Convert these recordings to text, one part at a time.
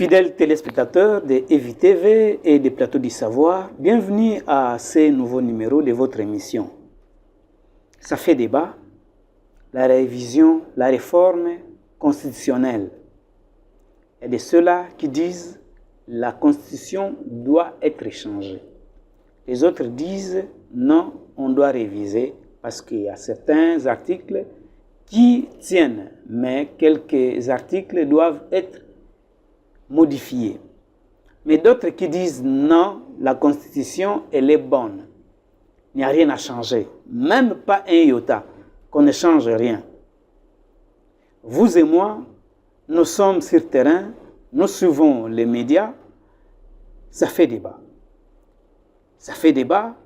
Fidèles téléspectateurs de EVI TV et des plateaux du savoir, bienvenue à ce nouveau numéro de votre émission. Ça fait débat, la révision, la réforme constitutionnelle. Il y a de ceux-là qui disent la constitution doit être changée. Les autres disent non, on doit réviser parce qu'il y a certains articles qui tiennent, mais quelques articles doivent être modifiés. Mais d'autres qui disent non, la constitution elle est bonne. Il n'y a rien à changer, même pas un iota, qu'on ne change rien. Vous et moi, nous sommes sur terrain, nous suivons les médias, ça fait débat. Ça fait débat,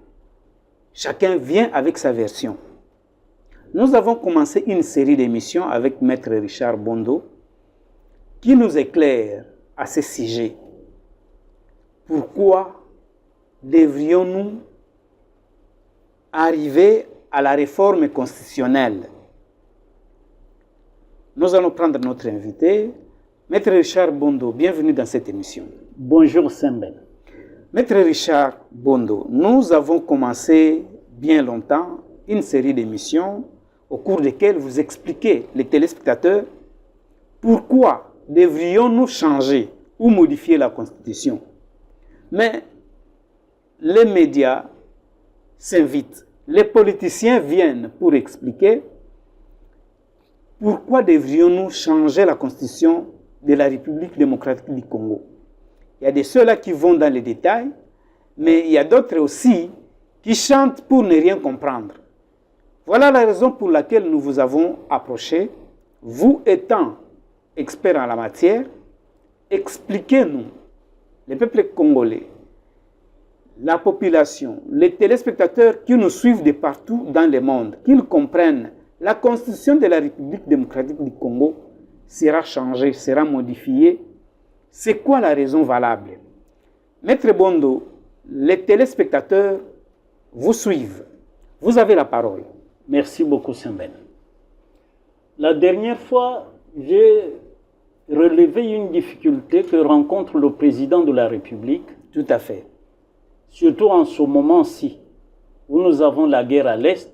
chacun vient avec sa version. Nous avons commencé une série d'émissions avec Maître Richard Bondo qui nous éclaire à ce sujet. Pourquoi devrions-nous arriver à la réforme constitutionnelle? Nous allons prendre notre invité, Maître Richard Bondo. Bienvenue dans cette émission. Bonjour Sembène. Maître Richard Bondo, nous avons commencé bien longtemps une série d'émissions au cours desquelles vous expliquez les téléspectateurs pourquoi devrions-nous changer ou modifier la Constitution. Mais les médias s'invitent, les politiciens viennent pour expliquer pourquoi devrions-nous changer la Constitution de la République démocratique du Congo. Il y a de ceux-là qui vont dans les détails, mais il y a d'autres aussi qui chantent pour ne rien comprendre. Voilà la raison pour laquelle nous vous avons approché. Vous étant expert en la matière, expliquez-nous, les peuples congolais, la population, les téléspectateurs qui nous suivent de partout dans le monde, qu'ils comprennent la constitution de la République démocratique du Congo sera changée, sera modifiée. C'est quoi la raison valable? Maître Bondo, les téléspectateurs vous suivent. Vous avez la parole. Merci beaucoup Sembène. La dernière fois, j'ai relevé une difficulté que rencontre le président de la République. Tout à fait. Surtout en ce moment-ci, où nous avons la guerre à l'Est,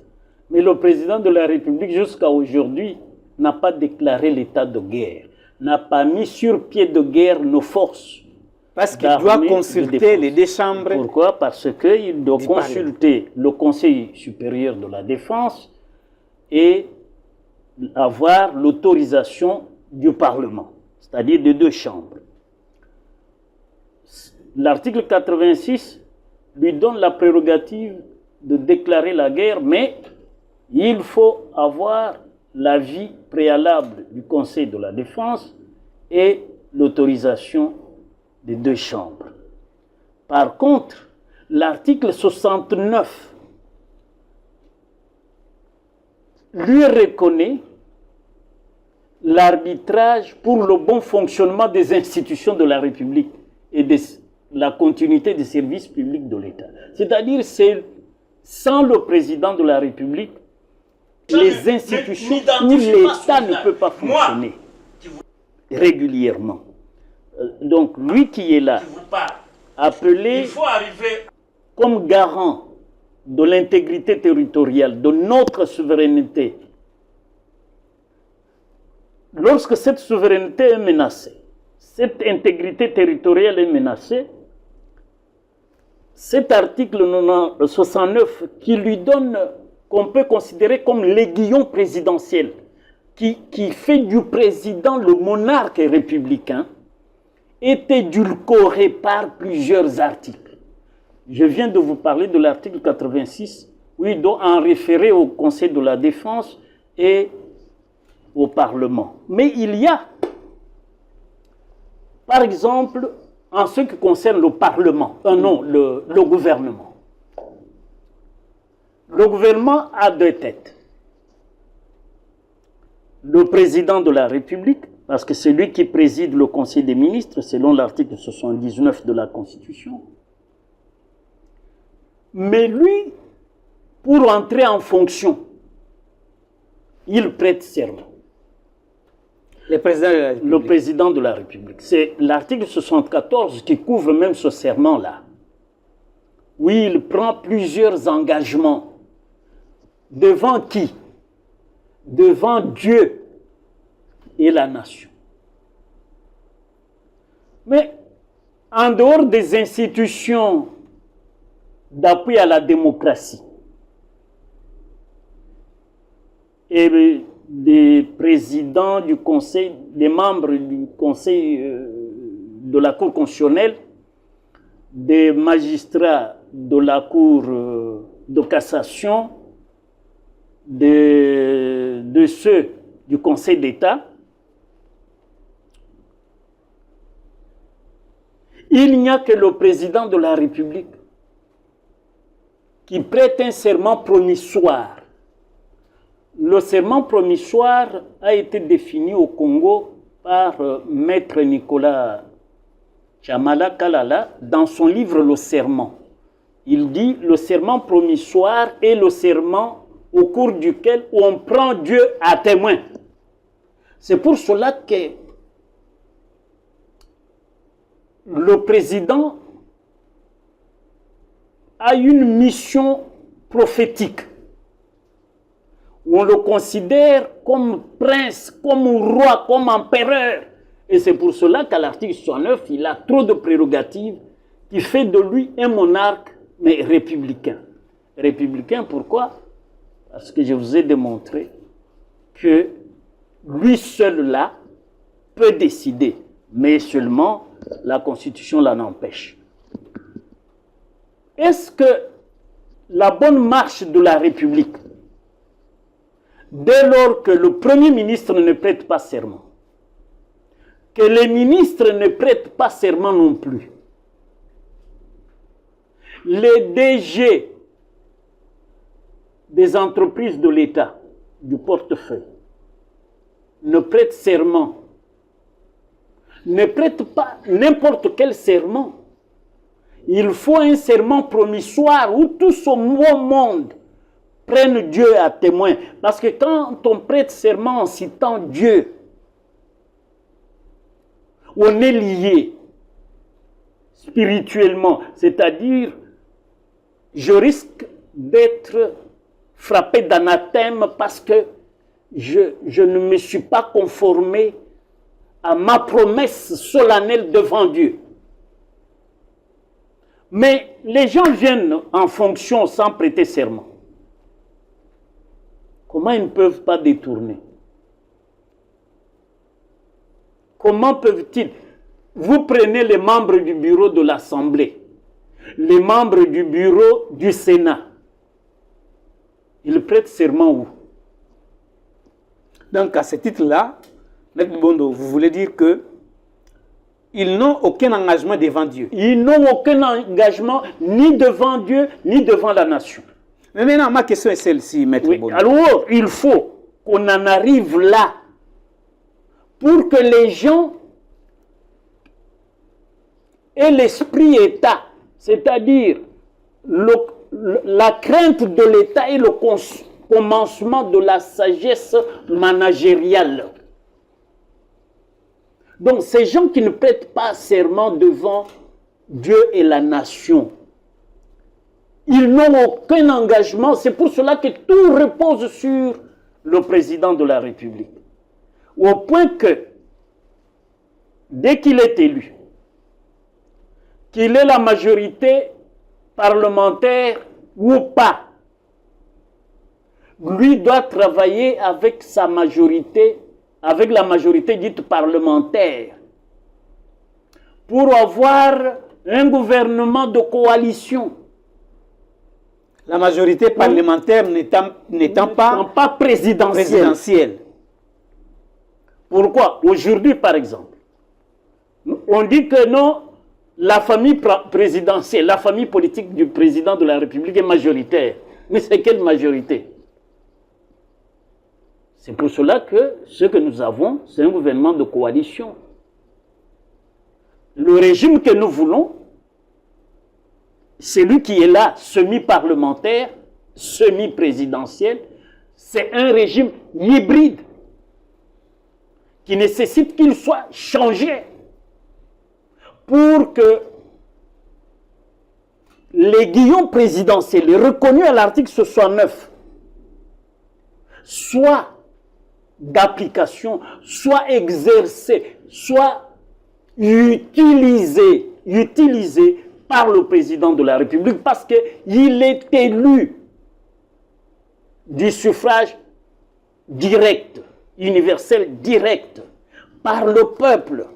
mais le président de la République, jusqu'à aujourd'hui, n'a pas déclaré l'état de guerre, n'a pas mis sur pied de guerre nos forces. Parce qu'il doit consulter les deux chambres. Pourquoi? Parce qu'il doit consulter le Conseil supérieur de la défense et avoir l'autorisation du Parlement, c'est-à-dire des deux chambres. L'article 86 lui donne la prérogative de déclarer la guerre, mais il faut avoir l'avis préalable du Conseil de la défense et l'autorisation des deux chambres. Par contre, l'article 69 lui reconnaît l'arbitrage pour le bon fonctionnement des institutions de la République et de la continuité des services publics de l'État. C'est-à-dire, c'est sans le président de la République, les institutions où l'État ne peut pas fonctionner régulièrement. Donc, lui qui est là, appelé comme garant de l'intégrité territoriale, de notre souveraineté, lorsque cette souveraineté est menacée, cette intégrité territoriale est menacée, cet article 69 qui lui donne, qu'on peut considérer comme l'aiguillon présidentiel, qui fait du président le monarque républicain, est édulcoré par plusieurs articles. Je viens de vous parler de l'article 86, où il doit en référer au Conseil de la Défense et au Parlement. Mais il y a, par exemple, en ce qui concerne le Parlement, le gouvernement. Le gouvernement a deux têtes. Le président de la République, parce que c'est lui qui préside le Conseil des ministres, selon l'article 79 de la Constitution. Mais lui, pour entrer en fonction, il prête serment. Le président de la République. Le président de la République. C'est l'article 74 qui couvre même ce serment-là. Oui, il prend plusieurs engagements. Devant qui? Devant Dieu et la nation. Mais en dehors des institutions d'appui à la démocratie et des présidents du Conseil, des membres du Conseil de la Cour constitutionnelle, des magistrats de la Cour de cassation, de ceux du Conseil d'État, il n'y a que le président de la République qui prête un serment promissoire. Le serment promissoire a été défini au Congo par Maître Nicolas Chamala Kalala dans son livre Le Serment. Il dit le serment promissoire est le serment au cours duquel on prend Dieu à témoin. C'est pour cela que le président a une mission prophétique. On le considère comme prince, comme roi, comme empereur. Et c'est pour cela qu'à l'article 69, il a trop de prérogatives qui fait de lui un monarque, mais républicain. Républicain, pourquoi? Parce que je vous ai démontré que lui seul là peut décider, mais seulement la Constitution l'en empêche. Est-ce que la bonne marche de la République, dès lors que le Premier ministre ne prête pas serment, que les ministres ne prêtent pas serment non plus, les DG des entreprises de l'État, du portefeuille, ne prêtent serment, ne prêtent pas n'importe quel serment. Il faut un serment promissoire où tout ce nouveau monde prenne Dieu à témoin. Parce que quand on prête serment en citant Dieu, on est lié spirituellement. C'est-à-dire, je risque d'être frappé d'anathème parce que je ne me suis pas conformé à ma promesse solennelle devant Dieu. Mais les gens viennent en fonction sans prêter serment. Comment ils ne peuvent pas détourner? Comment peuvent-ils? Vous prenez les membres du bureau de l'Assemblée, les membres du bureau du Sénat. Ils prêtent serment où? Donc à ce titre-là, M. Bondo, vous voulez dire que ils n'ont aucun engagement devant Dieu. Ils n'ont aucun engagement ni devant Dieu, ni devant la nation. Mais maintenant, ma question est celle-ci, M. Bondo. Alors, il faut qu'on en arrive là pour que les gens aient l'esprit État, c'est-à-dire la crainte de l'État et le commencement de la sagesse managériale. Donc, ces gens qui ne prêtent pas serment devant Dieu et la nation, ils n'ont aucun engagement. C'est pour cela que tout repose sur le président de la République. Au point que, dès qu'il est élu, qu'il ait la majorité parlementaire ou pas, lui doit travailler avec sa majorité, avec la majorité dite parlementaire, pour avoir un gouvernement de coalition. La majorité parlementaire n'étant pas présidentielle. Pourquoi? Aujourd'hui, par exemple, on dit que non, la famille présidentielle, la famille politique du président de la République est majoritaire. Mais c'est quelle majorité? C'est pour cela que ce que nous avons, c'est un gouvernement de coalition. Le régime que nous voulons, celui qui est là, semi-parlementaire, semi-présidentiel, c'est un régime hybride qui nécessite qu'il soit changé pour que l'aiguillon présidentiel reconnu à l'article 69 soit d'application, soit exercé, soit utilisé par le président de la République parce qu'il est élu du suffrage direct, universel direct, par le peuple.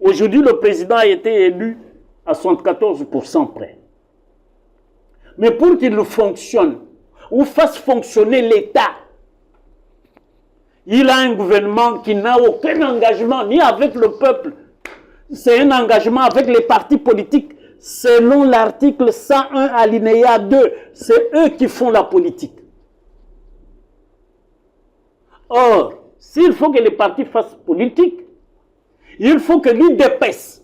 Aujourd'hui, le président a été élu à 74% près. Mais pour qu'il fonctionne, ou fasse fonctionner l'État, il a un gouvernement qui n'a aucun engagement, ni avec le peuple. C'est un engagement avec les partis politiques. Selon l'article 101 alinéa 2, c'est eux qui font la politique. Or, s'il faut que les partis fassent politique, il faut que l'UDPS,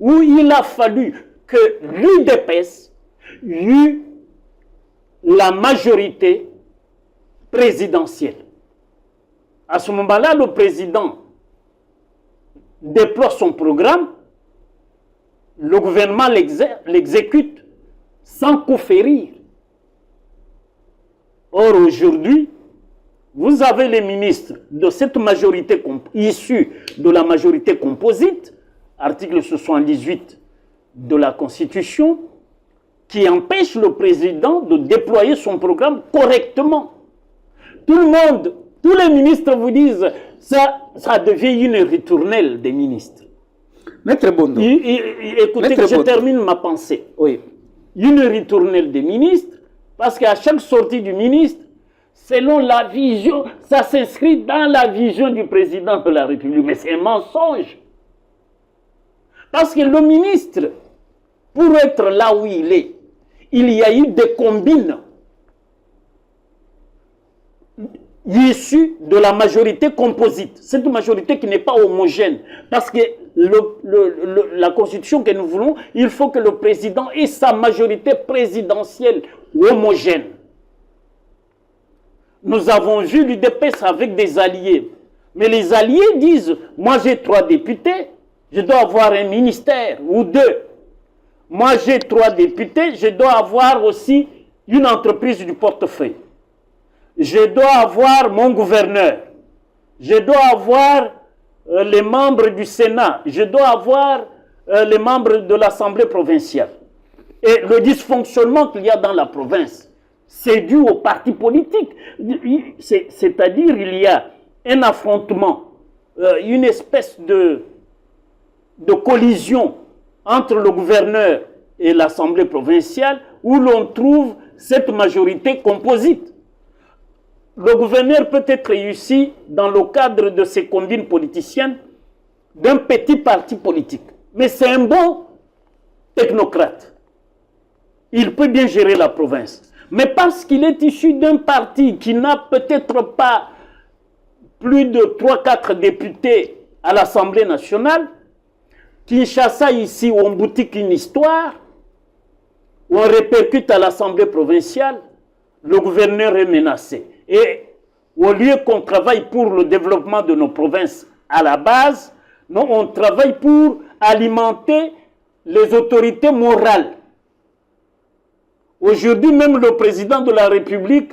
où il a fallu que l'UDPS eût la majorité présidentielle. À ce moment-là, le président déploie son programme, le gouvernement l'exécute sans coup férir. Or, aujourd'hui, vous avez les ministres de cette majorité issue de la majorité composite, article 78 de la Constitution, qui empêche le président de déployer son programme correctement. Tout le monde, tous les ministres vous disent, ça devient une ritournelle des ministres. Maître Bondo. Écoutez, Maître je termine ma pensée. Oui. Une ritournelle des ministres, parce qu'à chaque sortie du ministre, selon la vision, ça s'inscrit dans la vision du président de la République. Mais c'est un mensonge. Parce que le ministre, pour être là où il y a eu des combines issues de la majorité composite. Cette majorité qui n'est pas homogène. Parce que la constitution que nous voulons, il faut que le président ait sa majorité présidentielle homogène. Nous avons vu l'UDPS avec des alliés. Mais les alliés disent, moi j'ai 3 députés, je dois avoir un ministère ou 2. Moi j'ai 3 députés, je dois avoir aussi une entreprise du portefeuille. Je dois avoir mon gouverneur. Je dois avoir les membres du Sénat. Je dois avoir les membres de l'Assemblée provinciale. Et le dysfonctionnement qu'il y a dans la province, c'est dû aux partis politiques. C'est-à-dire il y a un affrontement, une espèce de collision entre le gouverneur et l'Assemblée provinciale où l'on trouve cette majorité composite. Le gouverneur peut être réussi dans le cadre de ses combines politiciennes d'un petit parti politique. Mais c'est un bon technocrate. Il peut bien gérer la province. Mais parce qu'il est issu d'un parti qui n'a peut-être pas plus de 3-4 députés à l'Assemblée nationale, Kinshasa ici où on boutique une histoire, où on répercute à l'Assemblée provinciale, le gouverneur est menacé. Et au lieu qu'on travaille pour le développement de nos provinces à la base, non, on travaille pour alimenter les autorités morales. Aujourd'hui, même le président de la République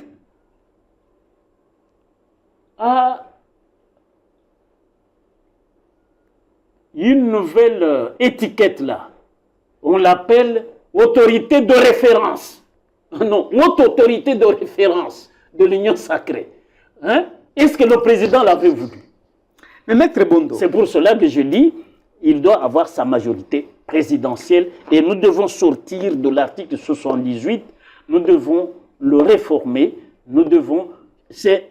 a une nouvelle étiquette là. On l'appelle autorité de référence. Non, haute autorité de référence de l'Union sacrée. Hein? Est-ce que le président l'avait voulu? Mais Maître Bondo. C'est pour cela que je dis, il doit avoir sa majorité présidentielle et nous devons sortir de l'article 78, nous devons le réformer, nous devons... C'est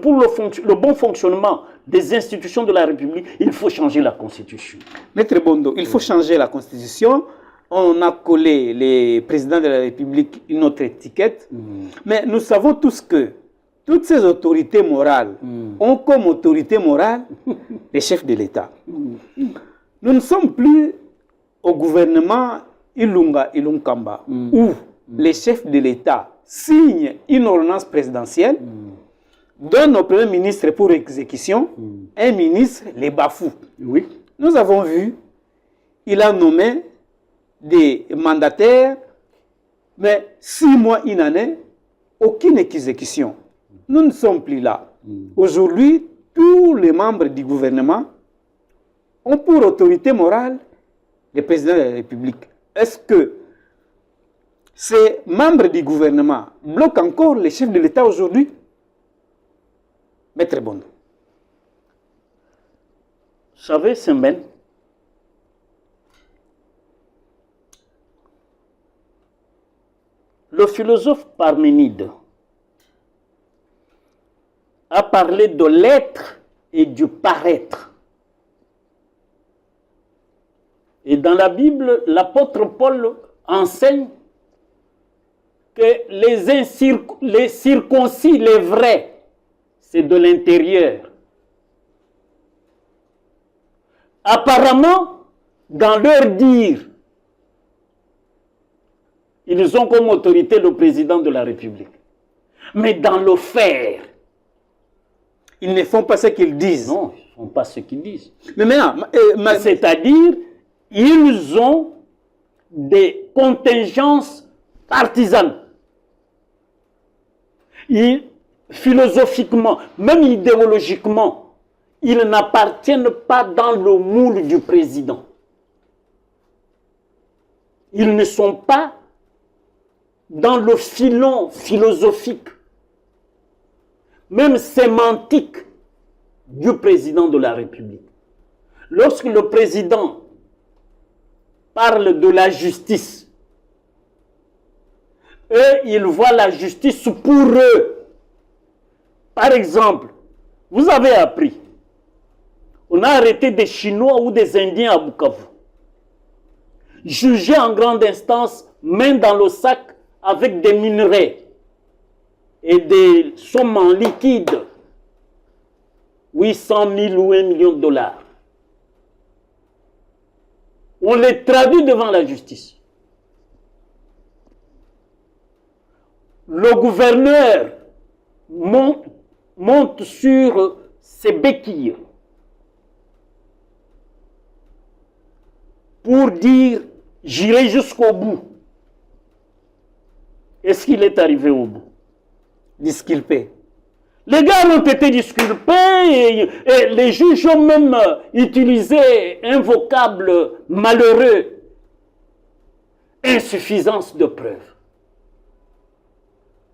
pour le bon fonctionnement des institutions de la République, il faut changer la Constitution. Maître Bondo, il faut changer la Constitution. On a collé les présidents de la République une autre étiquette. Mais nous savons tous que toutes ces autorités morales ont comme autorité morale les chefs de l'État. Nous ne sommes plus au gouvernement Ilunga-Ilunkamba où les chefs de l'État signent une ordonnance présidentielle, donne au Premier ministre pour exécution, un ministre les bafoue. Oui. Nous avons vu, il a nommé des mandataires, mais 6 mois, une année, aucune exécution. Nous ne sommes plus là. Aujourd'hui, tous les membres du gouvernement ont pour autorité morale le président de la République. Est-ce que ces membres du gouvernement bloquent encore les chefs de l'État aujourd'hui? Maître Bondo. Vous savez, Sembène, le philosophe Parménide a parlé de l'être et du paraître. Et dans la Bible, l'apôtre Paul enseigne que les circoncis, les vrais, c'est de l'intérieur. Apparemment, dans leur dire, ils ont comme autorité le président de la République. Mais dans le faire, ils ne font pas ce qu'ils disent. Non, ils ne font pas ce qu'ils disent. Mais maintenant, c'est-à-dire, ils ont des contingences partisanes. Philosophiquement, même idéologiquement, ils n'appartiennent pas dans le moule du président. Ils ne sont pas dans le filon philosophique, même sémantique du président de la République. Lorsque le président parle de la justice, eux, ils voient la justice pour eux. Par exemple, vous avez appris, on a arrêté des Chinois ou des Indiens à Bukavu, jugés en grande instance, main dans le sac, avec des minerais et des sommes en liquide, 800 000 ou 1 million de dollars. On les traduit devant la justice. Le gouverneur monte sur ses béquilles pour dire « j'irai jusqu'au bout ». Est-ce qu'il est arrivé au bout? Disculpé. Les gars ont été disculpés et les juges ont même utilisé un vocable malheureux. Insuffisance de preuves.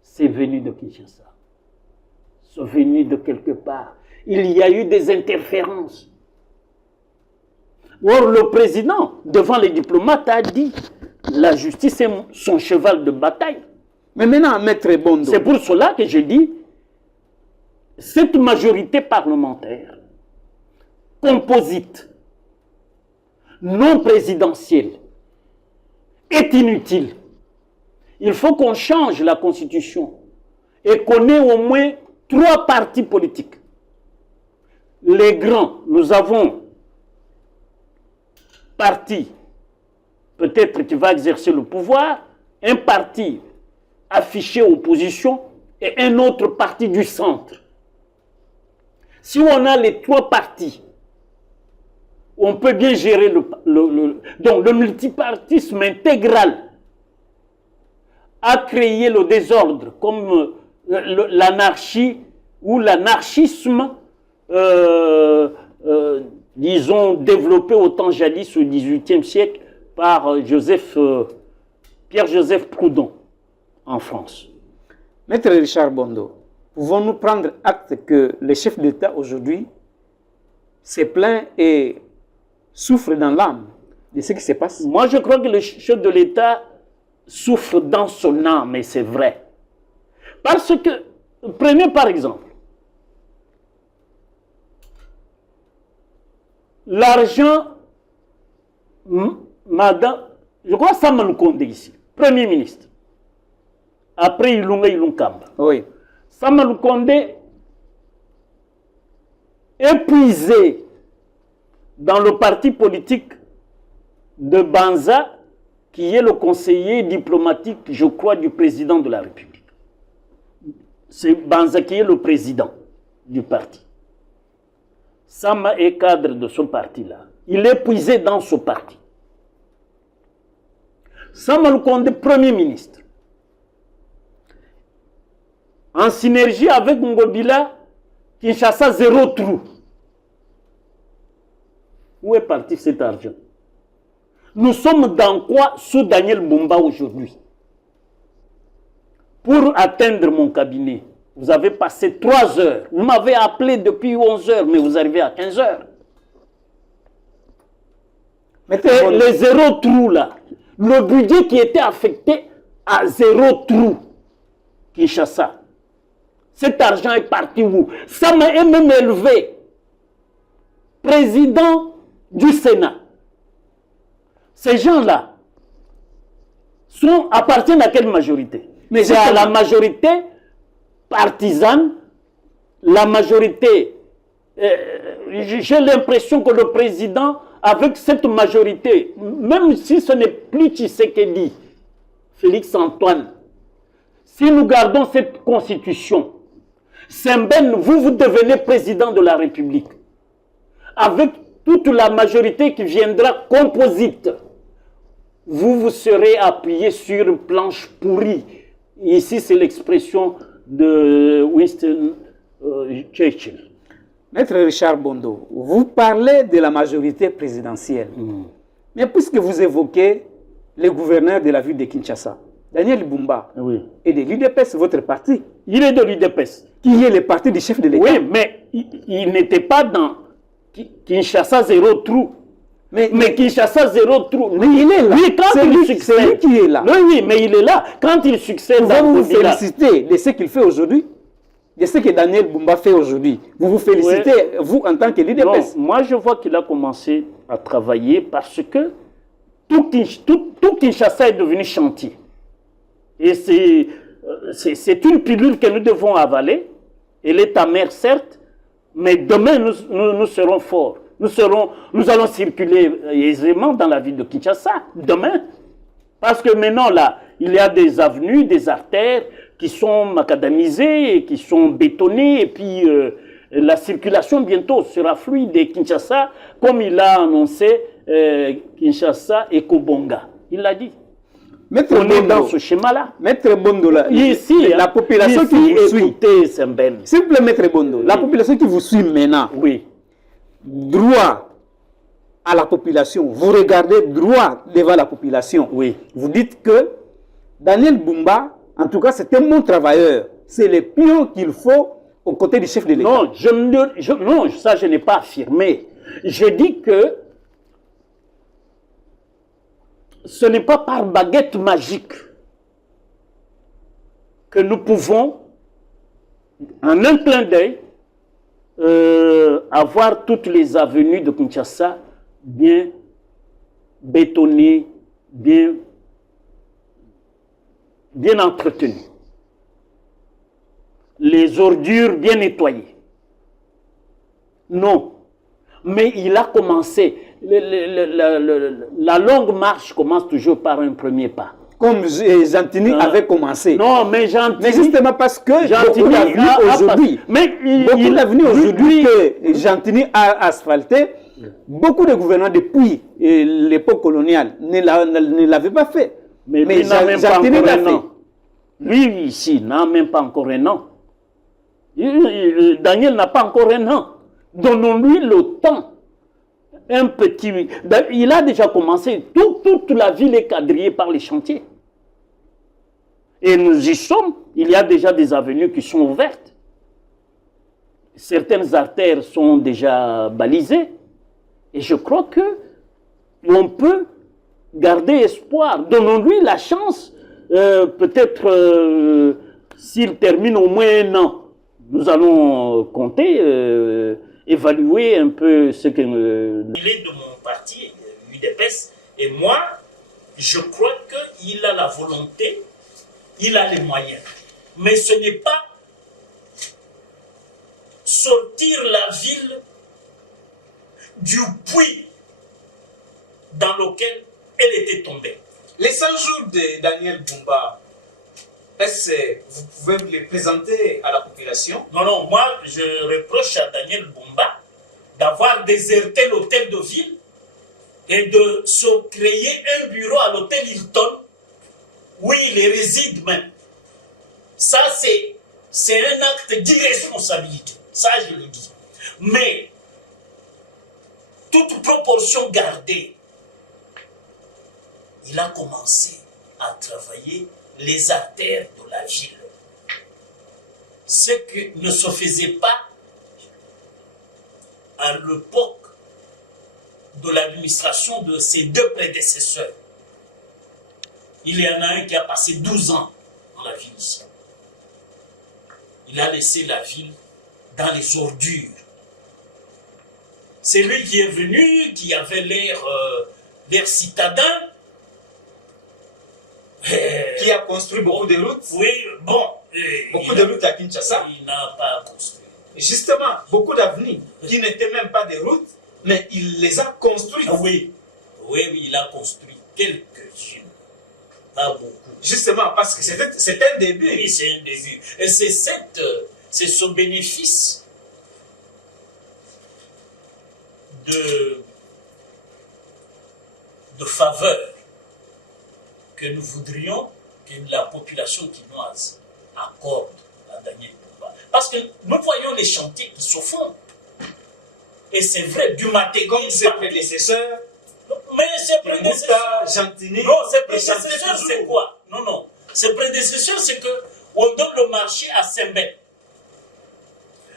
C'est venu de Kinshasa. C'est venu de quelque part. Il y a eu des interférences. Or, le président, devant les diplomates, a dit la justice est son cheval de bataille. Mais maintenant, Maître Bondo. C'est pour cela que je dis, cette majorité parlementaire, composite, non présidentielle, est inutile. Il faut qu'on change la Constitution et qu'on ait au moins 3 partis politiques. Les grands, nous avons parti, peut-être qui va exercer le pouvoir, un parti affiché opposition et un autre parti du centre. Si on a les 3 partis, on peut bien gérer donc le multipartisme intégral a créé le désordre comme l'anarchie ou l'anarchisme, disons, développé autant jadis au XVIIIe siècle par Pierre-Joseph Proudhon en France. Maître Richard Bondo, pouvons-nous prendre acte que le chef d'État aujourd'hui se plaint et souffre dans l'âme de ce qui se passe? Moi, je crois que le chef de l'État souffre dans son âme, et c'est vrai. Parce que, prenez par exemple, l'argent, madame, je crois Samuel Konde ici, Premier ministre. Après Ilunga Ilunkamba. Oui. Samuel Konde, épuisé dans le parti politique de Banza, qui est le conseiller diplomatique, je crois, du président de la République. C'est Banza qui est le président. du parti. Sama est cadre de ce parti-là. Il est puisé dans ce parti. Sama Lukonde, Premier ministre. En synergie avec Ngobila, Kinshasa, 0 trou. Où est parti cet argent? Nous sommes dans quoi sous Daniel Bumba aujourd'hui? Pour atteindre mon cabinet, vous avez passé 3 heures. Vous m'avez appelé depuis 11 heures, mais vous arrivez à 15 heures. Et les 0 trous là, le budget qui était affecté à 0 trou, Kinshasa, cet argent est parti où? Ça m'a même élevé. Président du Sénat. Ces gens-là appartiennent à quelle majorité? Mais c'est à la majorité partisane, la majorité. J'ai l'impression que le président, avec cette majorité, même si ce n'est plus Tshisekedi, Félix Antoine, si nous gardons cette constitution, Semben, vous devenez président de la République. Avec toute la majorité qui viendra composite, vous serez appuyé sur une planche pourrie. Ici, c'est l'expression de Winston Churchill. Maître Richard Bondo, vous parlez de la majorité présidentielle. Mais puisque vous évoquez le gouverneur de la ville de Kinshasa, Daniel Bumba, et de l'UDPS, votre parti. Il est de l'UDPS. Qui est le parti du chef de l'État. Oui, mais il n'était pas dans Kinshasa 0 trou. Mais Kinshasa 0 trou. Mais il est là. Oui, quand il succède. C'est lui qui est là. Oui, mais il est là. Quand il succède, vous vous félicitez de ce qu'il fait aujourd'hui, de ce que Daniel Bumba fait aujourd'hui. Vous vous félicitez, vous, en tant que l'UDPS. Moi, je vois qu'il a commencé à travailler parce que tout Kinshasa est devenu chantier. Et c'est une pilule que nous devons avaler. Elle est amère, certes, mais demain, nous serons forts. Nous allons circuler aisément dans la ville de Kinshasa, demain. Parce que maintenant, là, il y a des avenues, des artères qui sont macadamisées, qui sont bétonnées, et puis la circulation bientôt sera fluide. Et Kinshasa, comme il a annoncé, Kinshasa et Kobonga. Il l'a dit. Maître On est dans ce schéma-là. Maître Bondo, là, ici, la population ici, qui vous suit. Écoutez, Semben. S'il vous plaît, Maître Bondo, la population qui vous suit maintenant. Oui. Droit à la population. Vous regardez droit devant la population. Oui. Vous dites que Daniel Bumba, en tout cas, c'est un bon travailleur. C'est le pion qu'il faut aux côtés du chef de l'État. Non, non, ça je n'ai pas affirmé. Je dis que ce n'est pas par baguette magique que nous pouvons, en un clin d'œil, avoir toutes les avenues de Kinshasa bien bétonnées, bien entretenues. Les ordures bien nettoyées. Non. Mais il a commencé. La longue marche commence toujours par un premier pas. Comme Gentini avait commencé. Non, mais Gentini... Mais justement parce que Gentini beaucoup d'avenue aujourd'hui que Gentini a asphalté, beaucoup de gouvernants depuis l'époque coloniale ne l'avaient pas fait. Mais il n'a même pas encore un an. Lui, ici, n'a même pas encore un an. Daniel n'a pas encore un an. Donnons-lui le temps. Un petit... Il a déjà commencé. Toute la ville est quadrillée par les chantiers. Et nous y sommes. Il y a déjà des avenues qui sont ouvertes. Certaines artères sont déjà balisées. Et je crois que on peut garder espoir. Donnons-lui la chance. Peut-être s'il termine au moins un an, nous allons compter... évaluer un peu ce que... Il est de mon parti, l'UDPS, et moi, je crois qu'il a la volonté, il a les moyens. Mais ce n'est pas sortir la ville du puits dans lequel elle était tombée. Les 100 jours de Daniel Bumba, Est-ce que vous pouvez les présenter à la population? Non, non, moi, je reproche à Daniel Bumba d'avoir déserté l'hôtel de ville et de se créer un bureau à l'hôtel Hilton où il réside même. Ça, c'est un acte d'irresponsabilité. Ça, je le dis. Mais, toute proportion gardée, il a commencé à travailler les artères de la ville. Ce qui ne se faisait pas à l'époque de l'administration de ses deux prédécesseurs. Il y en a un qui a passé 12 ans dans la ville ici. Il a laissé la ville dans les ordures. C'est lui qui est venu, qui avait l'air citadin. Qui a construit beaucoup de routes. Oui, bon. Beaucoup de routes à Kinshasa. Il n'a pas construit. Justement, beaucoup d'avenues qui n'étaient même pas des routes, mais il les a construites. Oui, oui, oui, il a construit quelques-unes. Pas beaucoup. Justement, parce que c'est un début. Oui, c'est un début. Et c'est ce bénéfice de faveur que nous voudrions que la population quinoise accorde à Daniel Bumba. Parce que nous voyons les chantiers qui se font. Et c'est vrai, du matin comme ses prédécesseurs. Mais ses prédécesseurs. Gentini, non, ses prédécesseurs, c'est quoi? Non, non. Ses prédécesseurs, c'est qu'on donne le marché à Sembène.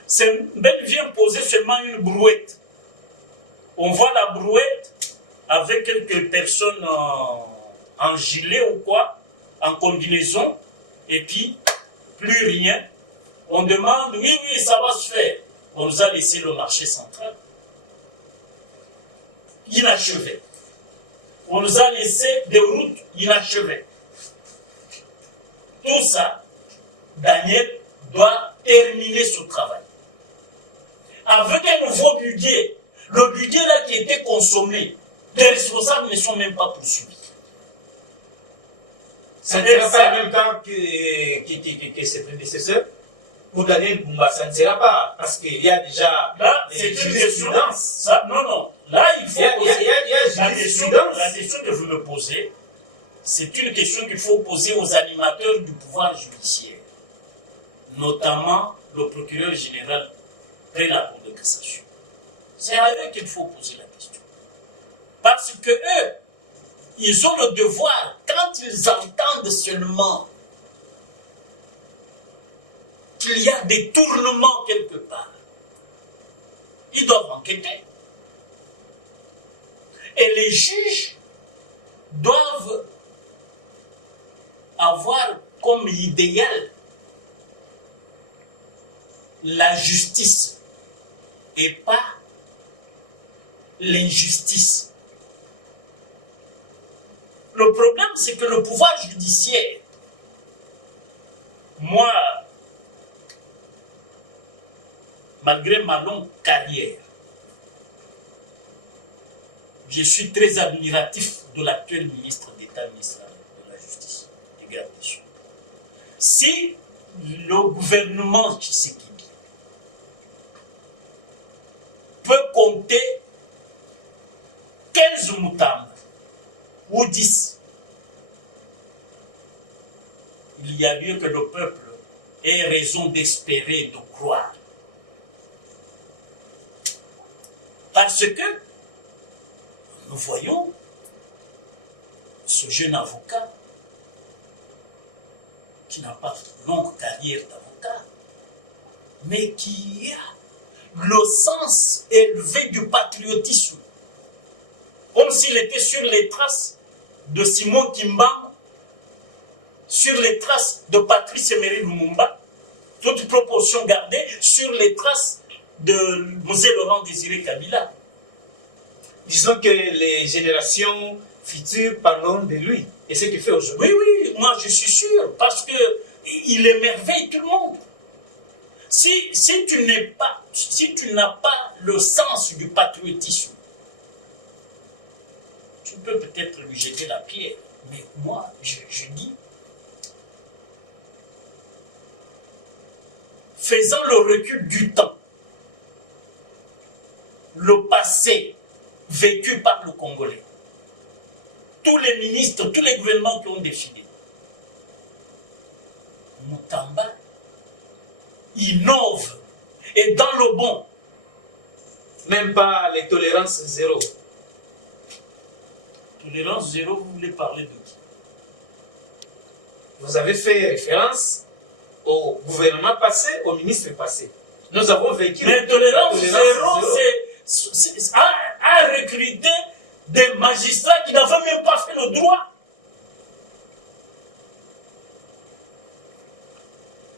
Sembène vient poser seulement une brouette. On voit la brouette avec quelques personnes en gilet ou quoi, en combinaison, et puis plus rien. On demande, oui, oui, ça va se faire. On nous a laissé le marché central inachevé. On nous a laissé des routes inachevées. Tout ça, Daniel doit terminer ce travail. Avec un nouveau budget, le budget là qui était consommé, les responsables ne sont même pas poursuivis. Ça ne sera pas en même temps que ses prédécesseurs. Pour Daniel Bumba, ça ne sera pas, parce qu'il y a déjà là, c'est une jurisprudence. Non, non. Là, il faut poser la question que vous me posez. C'est une question qu'il faut poser aux animateurs du pouvoir judiciaire, notamment le procureur général de la Cour de cassation. C'est à eux qu'il faut poser la question. Parce que eux, ils ont le devoir, quand ils entendent seulement qu'il y a des tournements quelque part, ils doivent enquêter. Et les juges doivent avoir comme idéal la justice et pas l'injustice. Le problème, c'est que le pouvoir judiciaire, moi, malgré ma longue carrière, je suis très admiratif de l'actuel ministre d'État, ministre de la Justice et garde des Sceaux. Si le gouvernement Tshisekedi peut compter 15 moutams ou 10, il y a lieu que le peuple ait raison d'espérer, de croire. Parce que nous voyons ce jeune avocat qui n'a pas longue carrière d'avocat, mais qui a le sens élevé du patriotisme, comme s'il était sur les traces de Simon Kimbangu, sur les traces de Patrice Emery Lumumba, toute proportion gardée, sur les traces de Mosé Laurent Désiré Kabila. Disons que les générations futures parleront de lui et ce qu'il fait aujourd'hui. Oui, oui, moi je suis sûr, parce qu'il émerveille tout le monde. Si tu n'as pas le sens du patriotisme, tu peux peut-être lui jeter la pierre. Mais moi, je dis, faisant le recul du temps, le passé vécu par le Congolais, tous les ministres, tous les gouvernements qui ont défilé, Moutamba innove et dans le bon. Même pas les tolérances zéro. Tolérance zéro, vous voulez parler de qui? Vous avez fait référence au gouvernement passé, au ministre passé. Nous avons vécu... Mais tolérance zéro, c'est à recruter des magistrats qui n'avaient même pas fait le droit.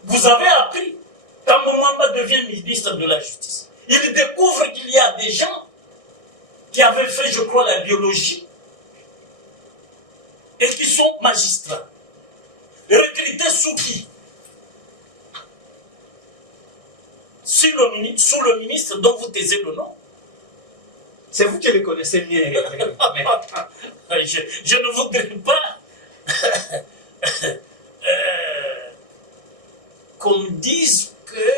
Vous avez appris, quand Mwamba devient ministre de la Justice, il découvre qu'il y a des gens qui avaient fait, je crois, la biologie et qui sont magistrats. Recrutés sous qui? Sous le ministre dont vous taisez le nom. C'est vous qui les connaissez mieux. Je ne voudrais pas qu'on me dise que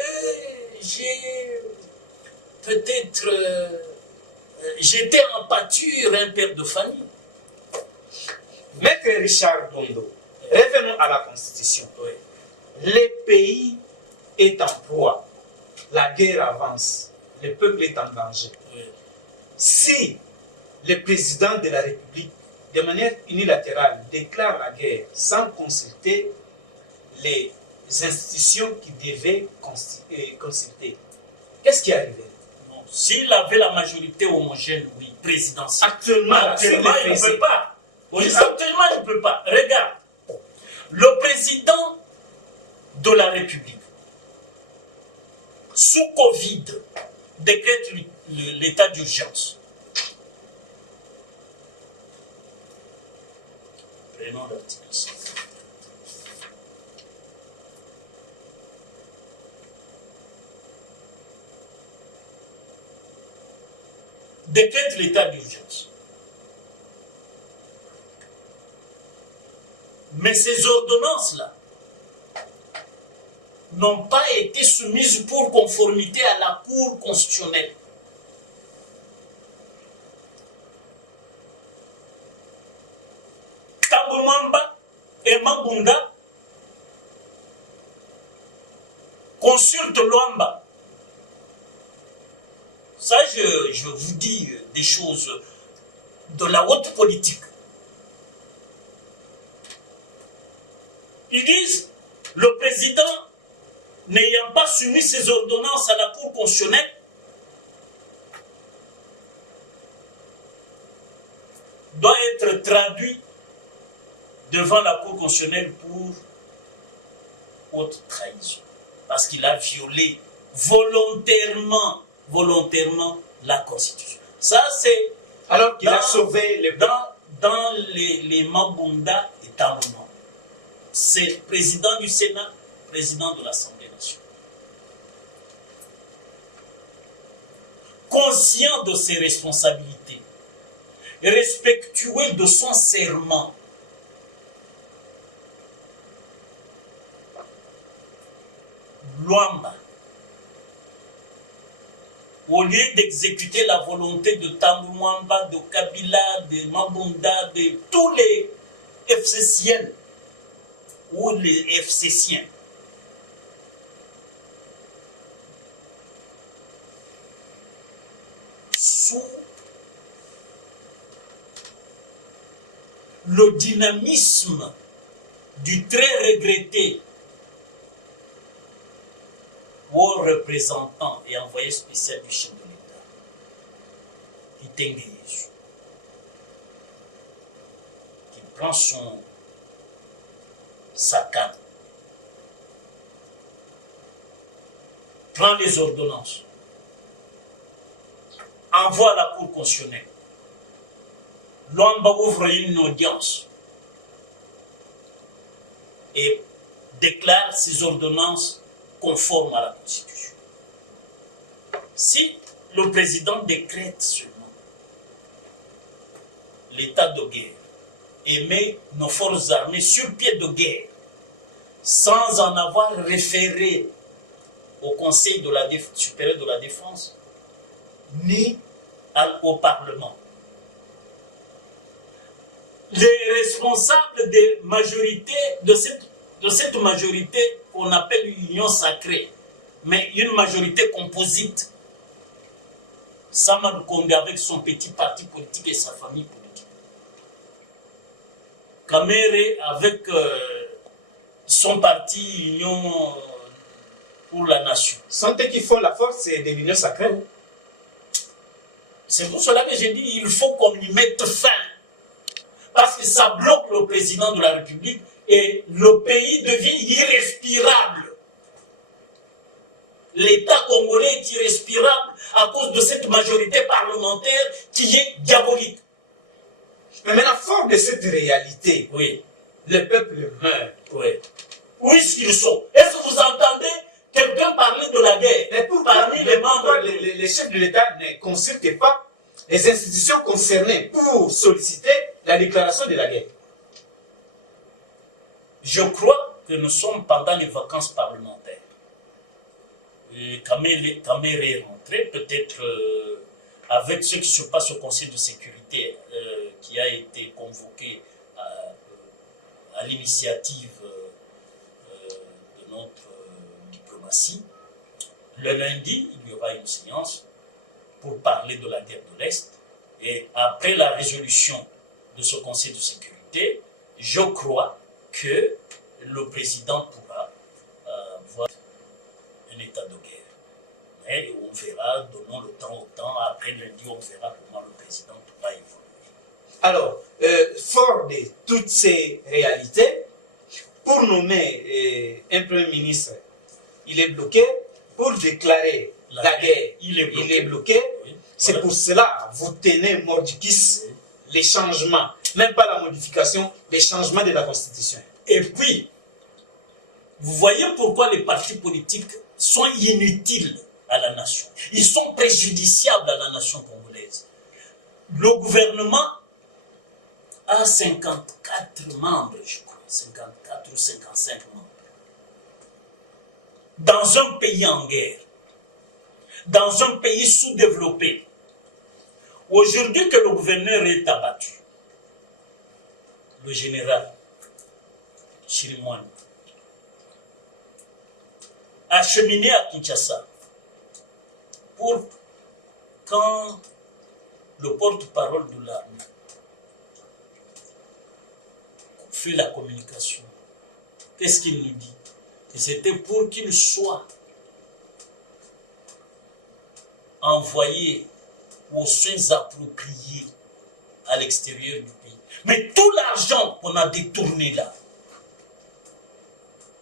j'ai peut-être j'étais en pâture un père de famille. Maître Richard Dondo, revenons à la Constitution. Oui. Le pays est en proie. La guerre avance. Le peuple est en danger. Oui. Si le président de la République, de manière unilatérale, déclare la guerre sans consulter les institutions qui devaient consulter, qu'est-ce qui arriverait? S'il avait la majorité homogène, oui, présidentielle. Actuellement, il ne peut pas. Actuellement, il ne peut pas. Regarde, le président de la République, sous Covid, décrète l'état d'urgence. Prenons l'article 5. Décrète l'état d'urgence. Mais ces ordonnances-là n'ont pas été soumises pour conformité à la Cour constitutionnelle. Tambomamba et Mabunda consultent Luamba. Ça, je vous dis des choses de la haute politique. Ils disent, le président, n'ayant pas soumis ses ordonnances à la Cour constitutionnelle, doit être traduit devant la Cour constitutionnelle pour haute trahison. Parce qu'il a violé volontairement la Constitution. Ça, c'est... Alors qu'il a sauvé les... Dans les Mabunda et Tamboma. C'est président du Sénat, président de l'Assemblée nationale. Conscient de ses responsabilités, respectueux de son serment, Luamba, au lieu d'exécuter la volonté de Tambouamba, de Kabila, de Mabunda, de tous les FCCiens ou les FCCiens, sous le dynamisme du très regretté haut représentant et envoyé spécial du chef de l'État, Kitenge Yesu, qui prend sa canne, prend les ordonnances, envoie à la Cour constitutionnelle. Luamba ouvre une audience et déclare ses ordonnances conformes à la Constitution. Si le président décrète seulement l'état de guerre et met nos forces armées sur pied de guerre sans en avoir référé au Conseil de la supérieur de la défense, ni au Parlement. Les responsables des majorités, de cette majorité qu'on appelle l'union sacrée, mais une majorité composite, Sama Lukonde avec son petit parti politique et sa famille politique. Kamere avec son parti Union pour la nation. Sont eux qui font la force de l'union sacrée. C'est pour cela que j'ai dit il faut qu'on y mette fin. Parce que ça bloque le président de la République et le pays devient irrespirable. L'État congolais est irrespirable à cause de cette majorité parlementaire qui est diabolique. Mais maintenant, fort de cette réalité, oui, le peuple meurt. Oui. Où est-ce qu'ils sont? Est-ce que vous entendez quelqu'un parler de la guerre? Mais parmi les membres, les chefs de l'État ne consultent pas les institutions concernées pour solliciter la déclaration de la guerre. Je crois que nous sommes pendant les vacances parlementaires. Kamere est rentré, peut-être avec ce qui se passe au Conseil de sécurité qui a été convoqué à l'initiative de notre diplomatie. Le lundi, il y aura une séance pour parler de la guerre de l'Est. Et après la résolution de ce Conseil de sécurité, je crois que le président pourra voir un état de guerre. Mais on verra, donnons le temps au temps, après lundi, on verra comment le président pourra évoluer. Alors, fort de toutes ces réalités, pour nommer un Premier ministre, il est bloqué. Pour déclarer la guerre, il est bloqué. Oui. C'est pour cela que vous tenez mordicus les changements, même pas la modification, les changements de la Constitution. Et puis, vous voyez pourquoi les partis politiques sont inutiles à la nation. Ils sont préjudiciables à la nation congolaise. Le gouvernement a 54 membres, je crois, 54 ou 55 membres. Dans un pays en guerre, dans un pays sous-développé, aujourd'hui que le gouverneur est abattu, le général Chirimwani, acheminé à Kinshasa pour quand le porte-parole de l'armée fait la communication, qu'est-ce qu'il nous dit? Que c'était pour qu'il soit envoyé aux soins appropriés à l'extérieur du pays. Mais tout l'argent qu'on a détourné là,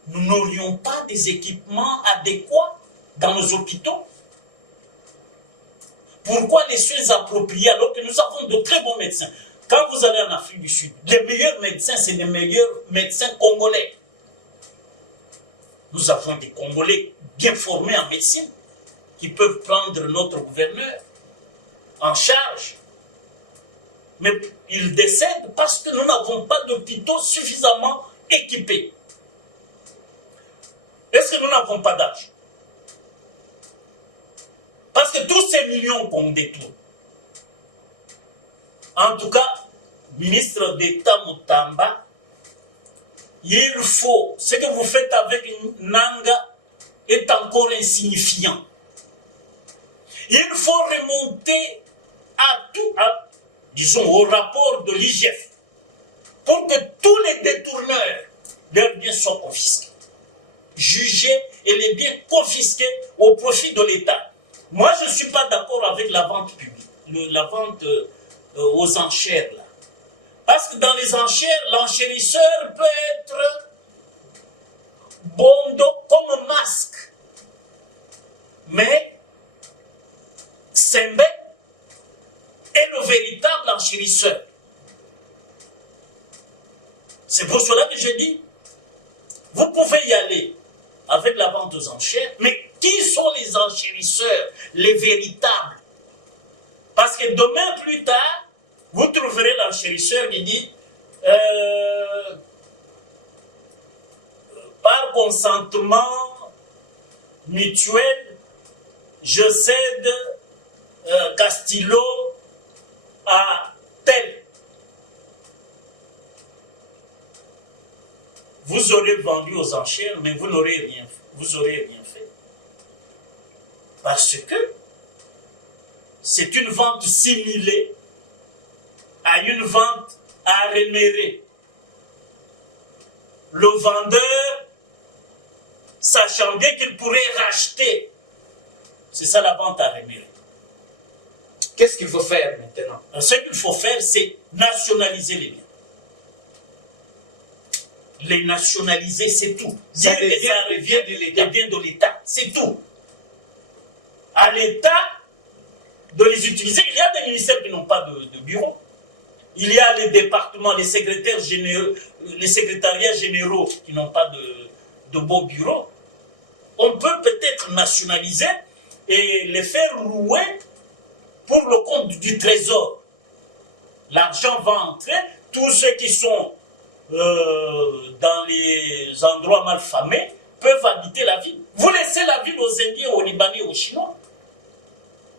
nous n'aurions pas des équipements adéquats dans nos hôpitaux? Pourquoi les soins appropriés alors que nous avons de très bons médecins? Quand vous allez en Afrique du Sud, les meilleurs médecins, c'est les meilleurs médecins congolais. Nous avons des Congolais bien formés en médecine qui peuvent prendre notre gouverneur en charge. Mais ils décèdent parce que nous n'avons pas d'hôpitaux suffisamment équipés. Est-ce que nous n'avons pas d'argent? Parce que tous ces millions qu'on détourne, en tout cas, ministre d'État Moutamba, il faut, ce que vous faites avec Nanga est encore insignifiant. Il faut remonter disons, au rapport de l'IGF pour que tous les détourneurs, leurs biens soient confisqués, jugés et les biens confisqués au profit de l'État. Moi, je ne suis pas d'accord avec la vente publique, la vente aux enchères, là. Parce que dans les enchères, l'enchérisseur peut être bon comme masque. Mais Sembe est le véritable enchérisseur. C'est pour cela que je dis, vous pouvez y aller avec la vente aux enchères, mais qui sont les enchérisseurs, les véritables? Parce que demain, plus tard, vous trouverez l'enchérisseur qui dit par consentement mutuelle, je cède Castillo à tel. Vous aurez vendu aux enchères, mais vous n'aurez rien fait. Vous aurez rien fait. Parce que c'est une vente simulée à une vente à rémunérer. Le vendeur, sachant bien qu'il pourrait racheter, c'est ça la vente à rémunérer. Qu'est-ce qu'il faut faire maintenant? Ce qu'il faut faire, c'est nationaliser les biens. Les nationaliser, c'est tout. Ça Dire que devient ça revient de l'État. des biens de l'État, c'est tout. À l'État de les utiliser. Il y a des ministères qui n'ont pas de bureau. Il y a les départements, les secrétaires généraux, les secrétariats généraux qui n'ont pas de beaux bureaux. On peut peut-être nationaliser et les faire louer pour le compte du trésor. L'argent va entrer, tous ceux qui sont dans les endroits mal famés peuvent habiter la ville. Vous laissez la ville aux Indiens, aux Libanais, aux Chinois,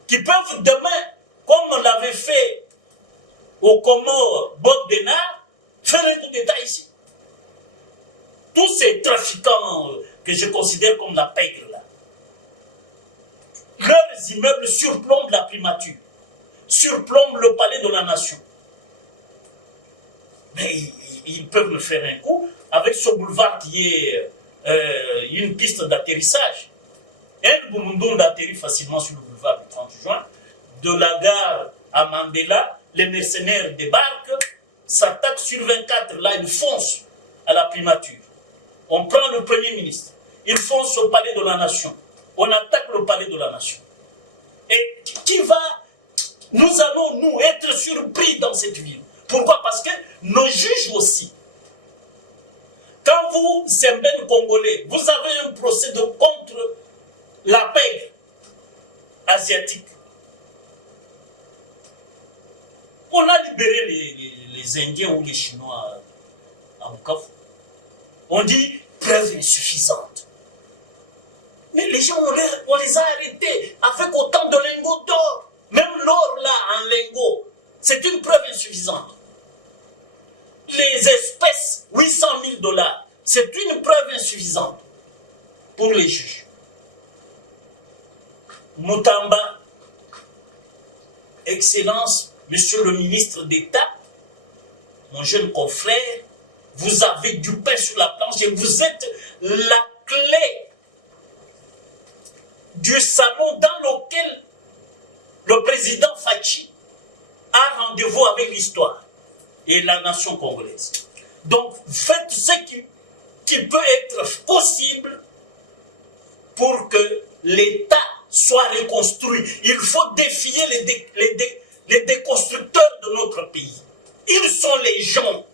qui peuvent demain, comme l'avait fait au Comores Bob Denard, faire un coup d'État ici. Tous ces trafiquants que je considère comme la pègre là, leurs immeubles surplombent la primature, surplombent le palais de la nation. Mais ils peuvent me faire un coup avec ce boulevard qui est une piste d'atterrissage. Un Burundun atterrit facilement sur le boulevard du 30 juin. De la gare à Mandela, les mercenaires débarquent, s'attaquent sur 24, là ils foncent à la primature. On prend le Premier ministre, ils foncent au palais de la nation. On attaque le palais de la nation. Et nous allons nous être surpris dans cette ville. Pourquoi? Parce que nos juges aussi. Quand vous, Sembène Congolais, vous avez un procès contre la pègre asiatique. On a libéré les Indiens ou les Chinois à Bukavu. On dit preuve insuffisante. Mais les gens, on les a arrêtés avec autant de lingots d'or. Même l'or là, en lingots, c'est une preuve insuffisante. Les espèces, 800 000 $, c'est une preuve insuffisante pour les juges. Moutamba, Excellence, Monsieur le ministre d'État, mon jeune confrère, vous avez du pain sur la planche et vous êtes la clé du salon dans lequel le président Fachi a rendez-vous avec l'histoire et la nation congolaise. Donc, faites ce qui peut être possible pour que l'État soit reconstruit. Il faut défier les déconstructeurs de notre pays. Ils sont les gens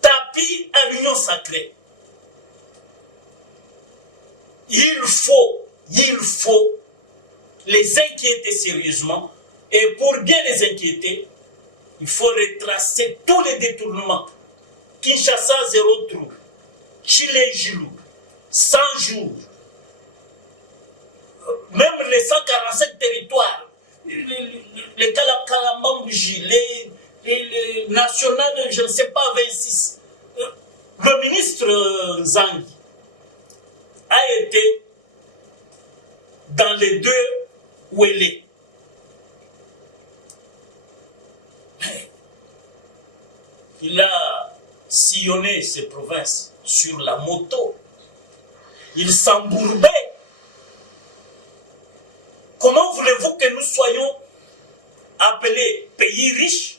tapis à l'union sacrée. Il faut les inquiéter sérieusement. Et pour bien les inquiéter, il faut retracer tous les détournements. Kinshasa, 0 trou. Chile, Gilou, 100 jours. Même les 147 territoires, les Kalambambouji, les nationales, je ne sais pas, 26. Le ministre Nzangi a été dans les deux Ouélé. Il a sillonné ces provinces sur la moto. Il s'embourbait. Comment voulez-vous que nous soyons appelés pays riches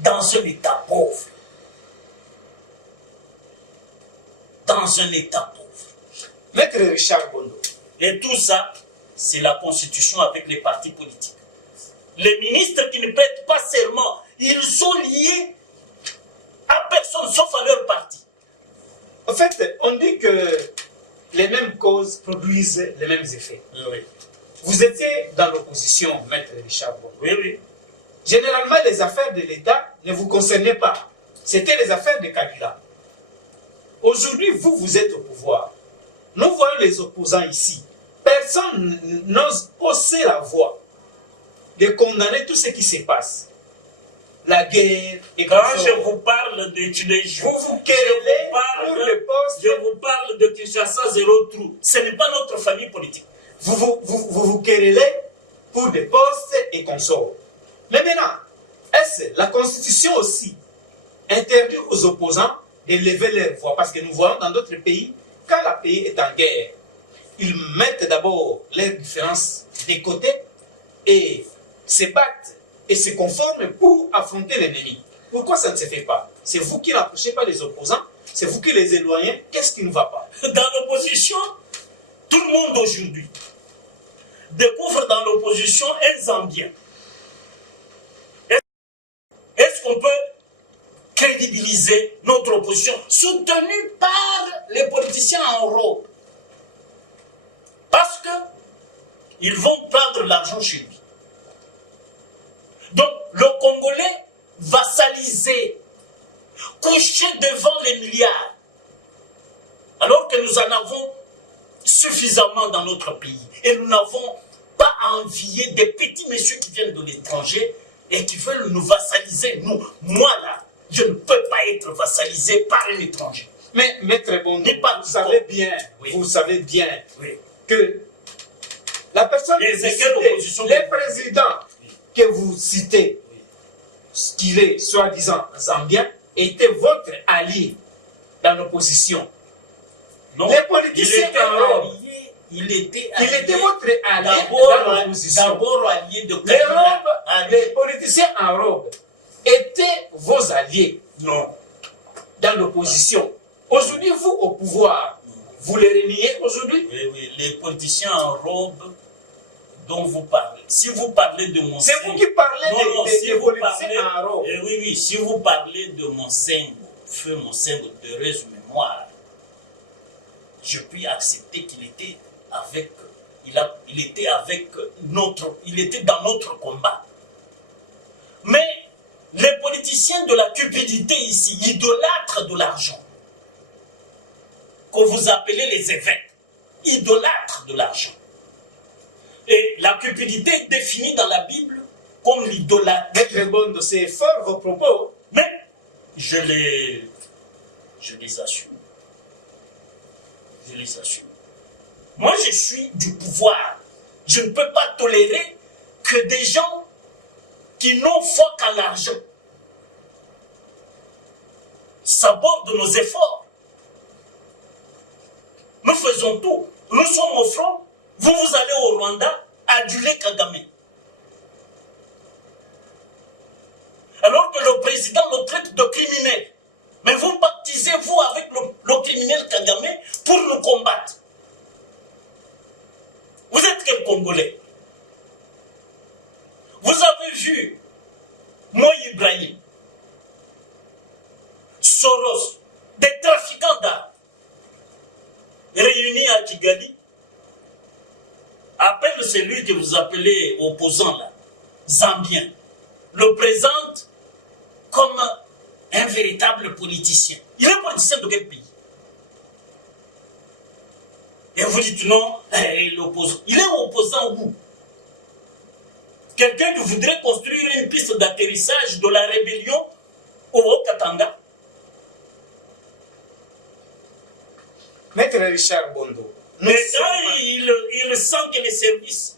dans un État pauvre? Dans un État pauvre. Maître Richard Bondo. Et tout ça, c'est la constitution avec les partis politiques. Les ministres qui ne prêtent pas serment, ils sont liés à personne sauf à leur parti. En fait, on dit que les mêmes causes produisent les mêmes effets. Oui. Vous étiez dans l'opposition, Maître Richard Bondo. Oui, oui. Généralement, les affaires de l'État ne vous concernaient pas. C'était les affaires de Kabila. Aujourd'hui, vous êtes au pouvoir. Nous voyons les opposants ici. personne n'ose hausser la voix de condamner tout ce qui se passe. La guerre et Quand je vous parle de Tunéji, vous vous querellez pour le poste. je vous parle de Kinshasa 0 trou. Ce n'est pas notre famille politique. Vous querellez pour des postes et consorts. Mais maintenant, est-ce la Constitution aussi interdit aux opposants de lever leur voix? Parce que nous voyons dans d'autres pays, quand le pays est en guerre, ils mettent d'abord leurs différences de côté et se battent et se conforment pour affronter l'ennemi. Pourquoi ça ne se fait pas? C'est vous qui n'approchez pas les opposants, c'est vous qui les éloignez. Qu'est-ce qui ne va pas? Dans l'opposition, tout le monde aujourd'hui découvre dans l'opposition un Zambien. Est-ce qu'on peut crédibiliser notre opposition soutenue par les politiciens en robe? Parce qu'ils vont prendre l'argent chez lui. Donc, le Congolais vassalisé, couché devant les milliards, alors que nous en avons suffisamment dans notre pays. Et nous n'avons pas à envier des petits messieurs qui viennent de l'étranger et qui veulent nous vassaliser. Nous, moi là, je ne peux pas être vassalisé par un étranger. Mais Maître Bondo, vous savez bien, Oui. que la personne les présidents que vous citez, qu'il est soi-disant zambien, était votre allié dans l'opposition. Les politiciens il était votre allié dans l'opposition. D'abord allié de les politiciens en robe étaient vos alliés. Non. Dans l'opposition. Aujourd'hui, vous au pouvoir, vous les reniez aujourd'hui? Oui, les politiciens en robe dont vous parlez. Si vous parlez de mon c'est vous qui parlez des politiciens en robe. Oui, si vous parlez de Monsengo, feu Monsengo de heureuse mémoire, je puis accepter qu'il était avec, il était dans notre combat. Mais les politiciens de la cupidité ici, idolâtres de l'argent, que vous appelez les évêques, idolâtres de l'argent. Et la cupidité est définie dans la Bible comme l'idolâtrie. Maître Bondo, c'est fort vos propos. Mais je les assume. Je les assume. Moi, je suis du pouvoir. Je ne peux pas tolérer que des gens qui n'ont foi qu'à l'argent sabordent nos efforts. Nous faisons tout. Nous sommes au front. Vous allez au Rwanda aduler Kagame. Alors que le président le traite de criminel. Mais vous pactisez, vous, avec le criminel Kagame pour nous combattre. Vous êtes quel Congolais? Vous avez vu Moi Ibrahim, Soros, des trafiquants d'armes réunis à Kigali, appelle celui que vous appelez opposant là, Zambien, le présente comme un véritable politicien. Il est politicien de quel pays? Et vous dites non, il est opposant. Il est opposant où? Quelqu'un qui voudrait construire une piste d'atterrissage de la rébellion au Haut-Katanga? Maître Richard Bondo. Mais quand il sent que les services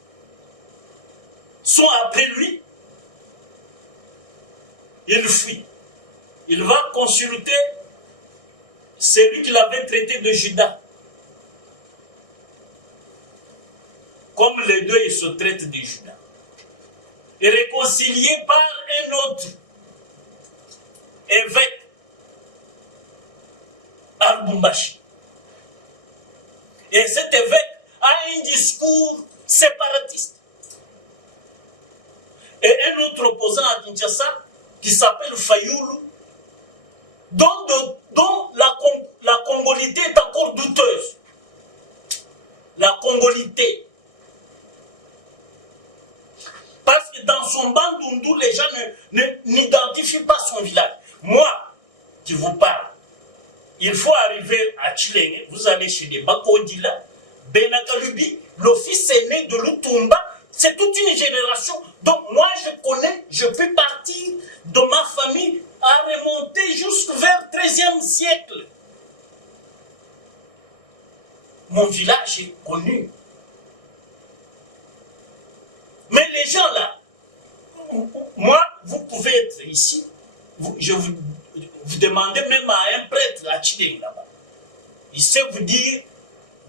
sont après lui, il fuit. Il va consulter celui qui l'avait traité de Judas. Comme les deux, ils se traitent de Judas. Et réconcilié par un autre évêque à Lubumbashi. Et cet évêque a un discours séparatiste. Et un autre opposant à Kinshasa, qui s'appelle Fayoulou, dont la congolité est encore douteuse. La congolité. Parce que dans son bandundu, les gens n'identifient pas son village. Moi, qui vous parle, il faut arriver à Chilenge, vous allez chez des Bakodila, Benakalubi, le fils aîné de Lutumba, c'est toute une génération. Donc moi je connais, je peux partir de ma famille à remonter jusqu'à vers le XIIIe siècle. Mon village est connu. Mais les gens là, moi, vous pouvez être ici, je vous demandez même à un prêtre à Chideng là-bas. Il sait vous dire,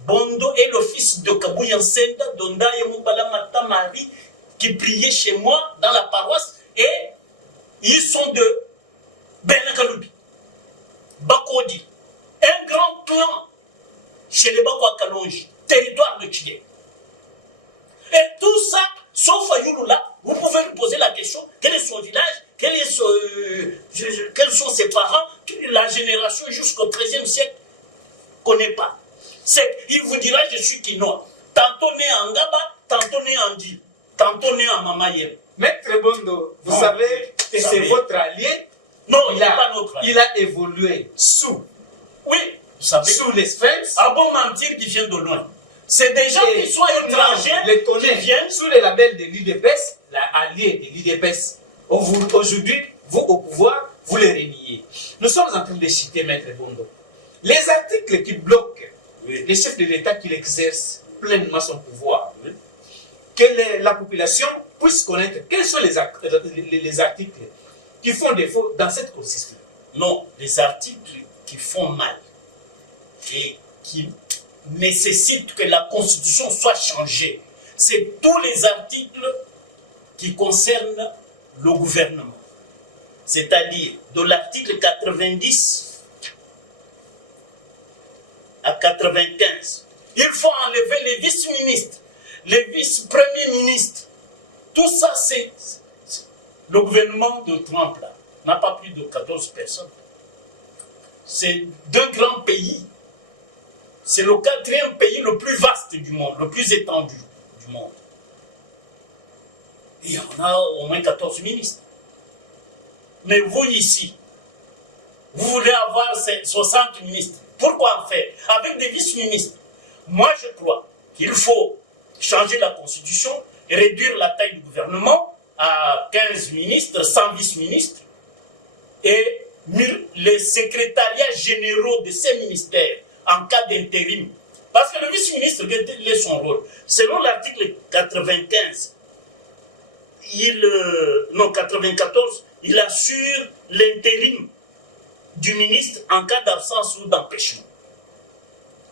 Bondo est le fils de Kabouyan Senda, Donda Yemoubala Mata Marie, qui priait chez moi dans la paroisse, et ils sont de Benakalubi, Bakodi, un grand clan chez les Bakwa Kalonji, territoire de Chideng. Et tout ça, sauf à Yulula, vous pouvez lui poser la question, quel est son village, quels sont ses parents, la génération jusqu'au XIIIe siècle, ne connaît pas. Il vous dira, je suis Kinois. Tantôt né en Gaba, tantôt né en Dil, tantôt né en Mamayem. Maître Bondo, vous savez que c'est votre allié. Non, il n'est pas notre allié. Il a évolué sous. Oui, vous savez. Sous les Sphinx. À bon mentir qui viennent de loin. C'est des gens qui sont étrangers, les connaît, qui viennent sous les labels de l'UDPS, l'allié de l'UDPS. Aujourd'hui, vous au pouvoir, vous les reniez. Nous sommes en train de citer Maître Bondo. Les articles qui bloquent les chefs de l'État qui exercent pleinement son pouvoir, que la population puisse connaître quels sont les articles qui font défaut dans cette constitution. Non, les articles qui font mal et qui nécessitent que la constitution soit changée, c'est tous les articles qui concernent le gouvernement. C'est-à-dire de l'article 90 à 95. Il faut enlever les vice-ministres, les vice-premiers ministres. Tout ça, c'est le gouvernement de Trump là n'a pas plus de 14 personnes. C'est d'un grand pays. C'est le 4e pays le plus vaste du monde, le plus étendu du monde. Et il y en a au moins 14 ministres. Mais vous ici, vous voulez avoir 60 ministres. Pourquoi en faire? Avec des vice-ministres. Moi, je crois qu'il faut changer la constitution et réduire la taille du gouvernement à 15 ministres, 100 vice-ministres, et les secrétariats généraux de ces ministères en cas d'intérim. Parce que le vice-ministre, quel est son rôle? Selon l'article 95, 94, il assure l'intérim du ministre en cas d'absence ou d'empêchement.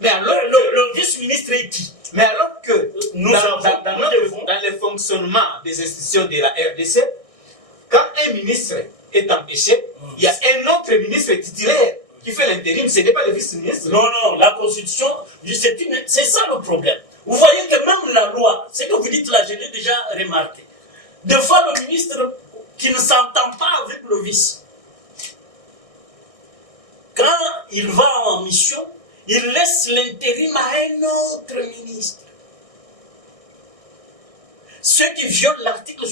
Mais alors le vice-ministre est qui? Mais alors que dans le fonctionnement des institutions de la RDC, quand un ministre est empêché, il y a un autre ministre titulaire qui fait l'intérim, ce n'est pas le vice-ministre. Non, non, la Constitution, c'est ça le problème. Vous voyez que même la loi, ce que vous dites là, je l'ai déjà remarqué. Des fois, le ministre qui ne s'entend pas avec le vice, quand il va en mission, il laisse l'intérim à un autre ministre. Ceux qui violent l'article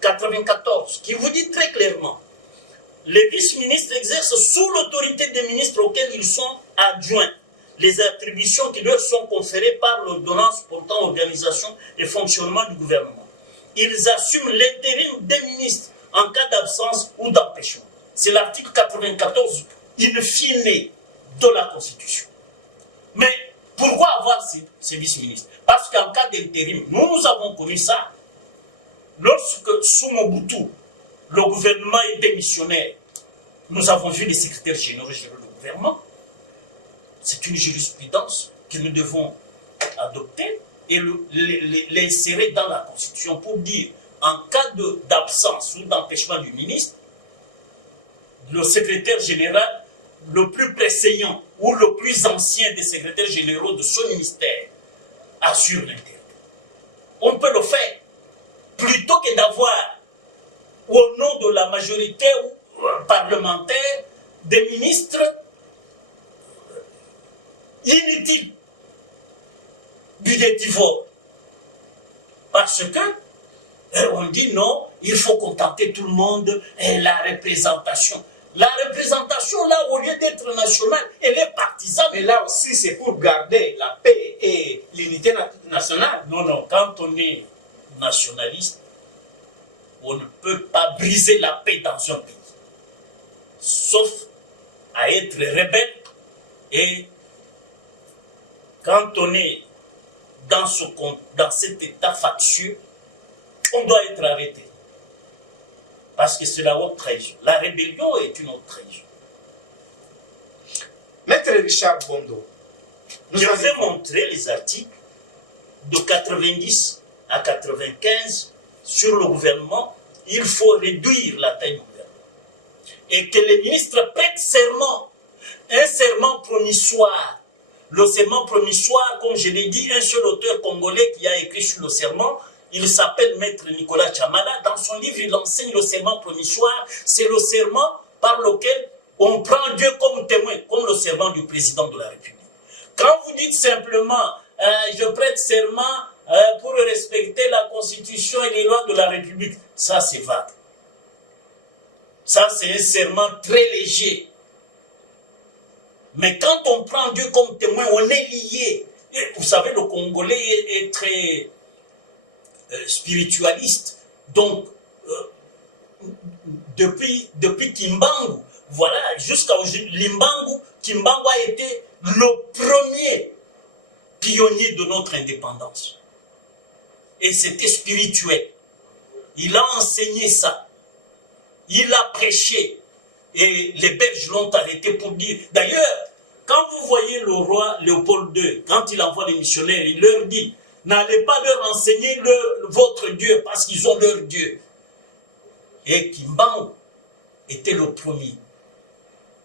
94, qui vous dit très clairement, les vice-ministres exercent sous l'autorité des ministres auxquels ils sont adjoints les attributions qui leur sont conférées par l'ordonnance portant organisation et fonctionnement du gouvernement. Ils assument l'intérim des ministres en cas d'absence ou d'empêchement. C'est l'article 94 in fine de la Constitution. Mais pourquoi avoir ces vice-ministres? Parce qu'en cas d'intérim, nous avons connu ça. Lorsque sous Mobutu, le gouvernement est démissionnaire, nous avons vu les secrétaires généraux gérer le gouvernement. C'est une jurisprudence que nous devons adopter et l'insérer dans la Constitution pour dire, en cas d'absence ou d'empêchement du ministre, le secrétaire général le plus précédent ou le plus ancien des secrétaires généraux de ce ministère assure l'intérim. On peut le faire plutôt que d'avoir, au nom de la majorité parlementaire, des ministres inutiles, budgétivores. Parce que on dit non, il faut contenter tout le monde et la représentation. La représentation, là, au lieu d'être nationale, elle est partisane. Mais là aussi, c'est pour garder la paix et l'unité nationale. Non, non, quand on est nationaliste, on ne peut pas briser la paix dans un pays. Sauf à être rebelle. Et quand on est dans cet état factieux, on doit être arrêté. Parce que c'est la haute trahison. La rébellion est une haute trahison. Maître Richard Bondo, je vais montrer les articles de 90 à 95 sur le gouvernement. Il faut réduire la taille du gouvernement. Et que les ministres prêtent serment, un serment promissoire. Le serment promissoire, comme je l'ai dit, un seul auteur congolais qui a écrit sur le serment, il s'appelle Maître Nicolas Chamala. Dans son livre, il enseigne le serment promissoire. C'est le serment par lequel on prend Dieu comme témoin, comme le serment du président de la République. Quand vous dites simplement, je prête serment pour respecter la Constitution et les lois de la République, ça c'est vague. Ça c'est un serment très léger. Mais quand on prend Dieu comme témoin, on est lié. Et vous savez, le Congolais est très spiritualiste. Donc, depuis Kimbangu, voilà, jusqu'à aujourd'hui, Kimbangu a été le premier pionnier de notre indépendance. Et c'était spirituel. Il a enseigné ça. Il a prêché. Et les Belges l'ont arrêté pour dire. D'ailleurs, quand vous voyez le roi Léopold II, quand il envoie les missionnaires, il leur dit, n'allez pas leur enseigner votre Dieu, parce qu'ils ont leur Dieu. Et Kimbangu était le premier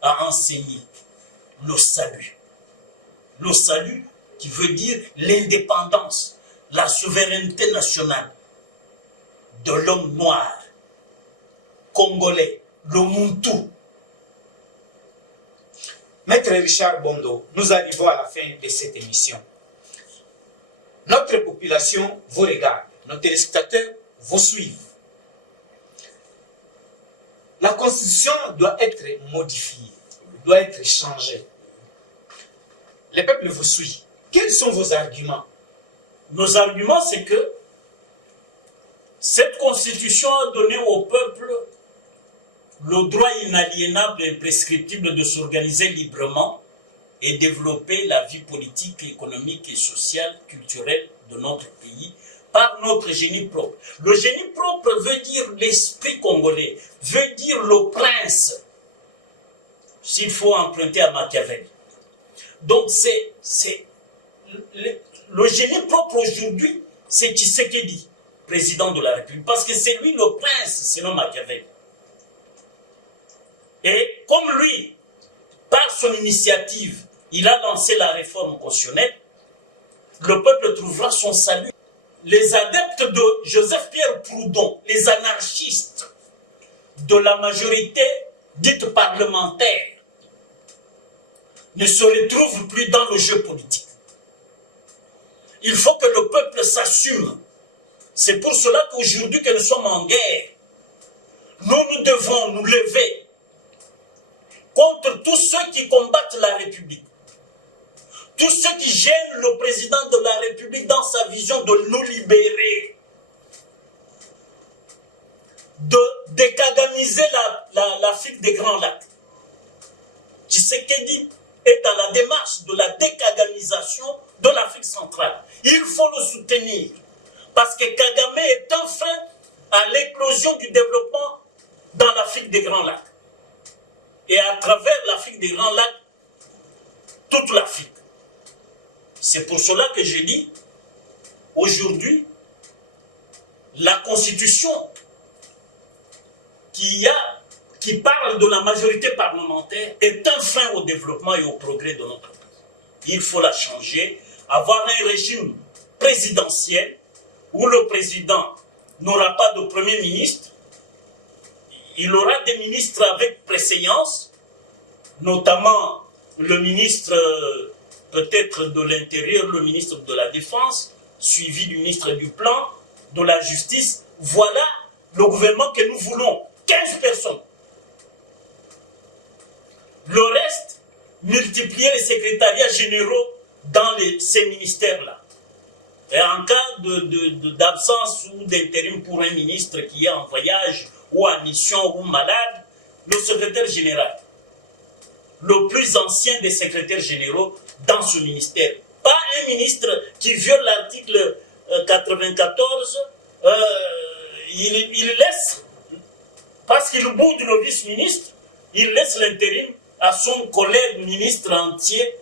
à enseigner le salut. Le salut qui veut dire l'indépendance, la souveraineté nationale de l'homme noir, congolais, le Muntu. Maître Richard Bondo, nous arrivons à la fin de cette émission. Notre population vous regarde, nos téléspectateurs vous suivent. La Constitution doit être modifiée, doit être changée. Le peuple vous suit. Quels sont vos arguments? Nos arguments, c'est que cette Constitution a donné au peuple le droit inaliénable et imprescriptible de s'organiser librement et développer la vie politique, économique et sociale, culturelle de notre pays par notre génie propre. Le génie propre veut dire l'esprit congolais, veut dire le prince, s'il faut emprunter à Machiavel. Donc le génie propre aujourd'hui, c'est Tshisekedi, président de la République, parce que c'est lui le prince, sinon Machiavel. Et comme lui, par son initiative, il a lancé la réforme constitutionnelle, le peuple trouvera son salut. Les adeptes de Joseph-Pierre Proudhon, les anarchistes de la majorité dite parlementaire, ne se retrouvent plus dans le jeu politique. Il faut que le peuple s'assume. C'est pour cela qu'aujourd'hui que nous sommes en guerre, nous devons nous lever contre tous ceux qui combattent la République, tous ceux qui gênent le président de la République dans sa vision de nous libérer, de dékagamiser l'Afrique des Grands Lacs. Tshisekedi est dans la démarche de la dékagamisation de l'Afrique centrale. Il faut le soutenir, parce que Kagame est un frein à l'éclosion du développement dans l'Afrique des Grands Lacs. Et à travers l'Afrique des Grands Lacs, toute l'Afrique. C'est pour cela que je dis, aujourd'hui, la Constitution qui parle de la majorité parlementaire est un frein au développement et au progrès de notre pays. Il faut la changer, avoir un régime présidentiel où le président n'aura pas de premier ministre. Il aura des ministres avec préséance, notamment le ministre peut-être de l'Intérieur, le ministre de la Défense, suivi du ministre du Plan, de la Justice. Voilà le gouvernement que nous voulons. 15 personnes. multiplier les secrétariats généraux dans ces ministères-là. Et en cas d'absence ou d'intérim pour un ministre qui est en voyage ou en mission ou malade, le secrétaire général, le plus ancien des secrétaires généraux dans ce ministère. Pas un ministre qui viole l'article 94, il laisse, parce qu'il boude le vice-ministre, il laisse l'intérim à son collègue ministre entier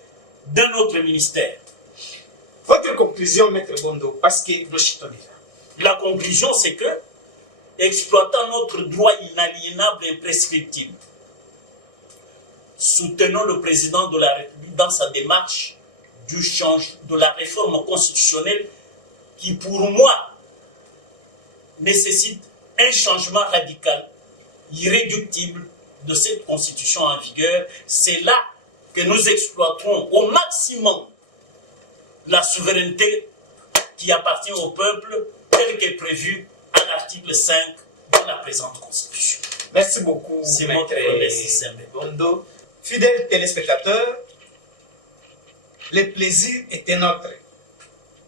d'un autre ministère. Votre conclusion, Maître Bondo, parce que le chiton est là. La conclusion, c'est que, exploitant notre droit inaliénable et imprescriptible, soutenons le président de la République dans sa démarche de la réforme constitutionnelle qui, pour moi, nécessite un changement radical, irréductible de cette constitution en vigueur. C'est là que nous exploiterons au maximum la souveraineté qui appartient au peuple, telle qu'est prévue à l'article 5 de la présente constitution. Merci beaucoup, C'est Maître Bondo. Fidèles téléspectateurs, le plaisir était nôtre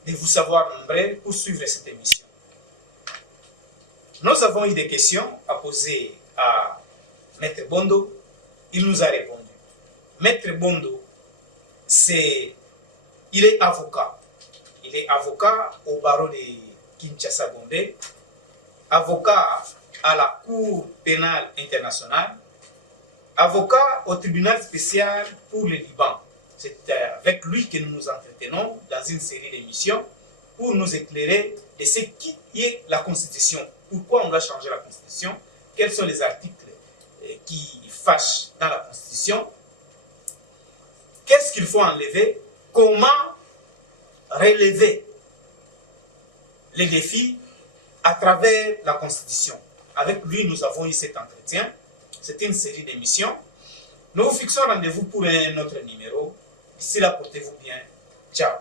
de vous savoir nombreux pour suivre cette émission. Nous avons eu des questions à poser à Maître Bondo. Il nous a répondu. Maître Bondo, il est avocat. Il est avocat au barreau de Kinshasa-Gombe, avocat à la Cour pénale internationale, avocat au tribunal spécial pour le Liban. C'est avec lui que nous nous entretenons dans une série d'émissions pour nous éclairer de ce qui est la Constitution. Pourquoi on doit changer la Constitution? Quels sont les articles qui fâchent dans la Constitution? Qu'est-ce qu'il faut enlever? Comment relever les défis à travers la Constitution? Avec lui, nous avons eu cet entretien. C'était une série d'émissions. Nous vous fixons rendez-vous pour un autre numéro. D'ici là, portez-vous bien. Ciao.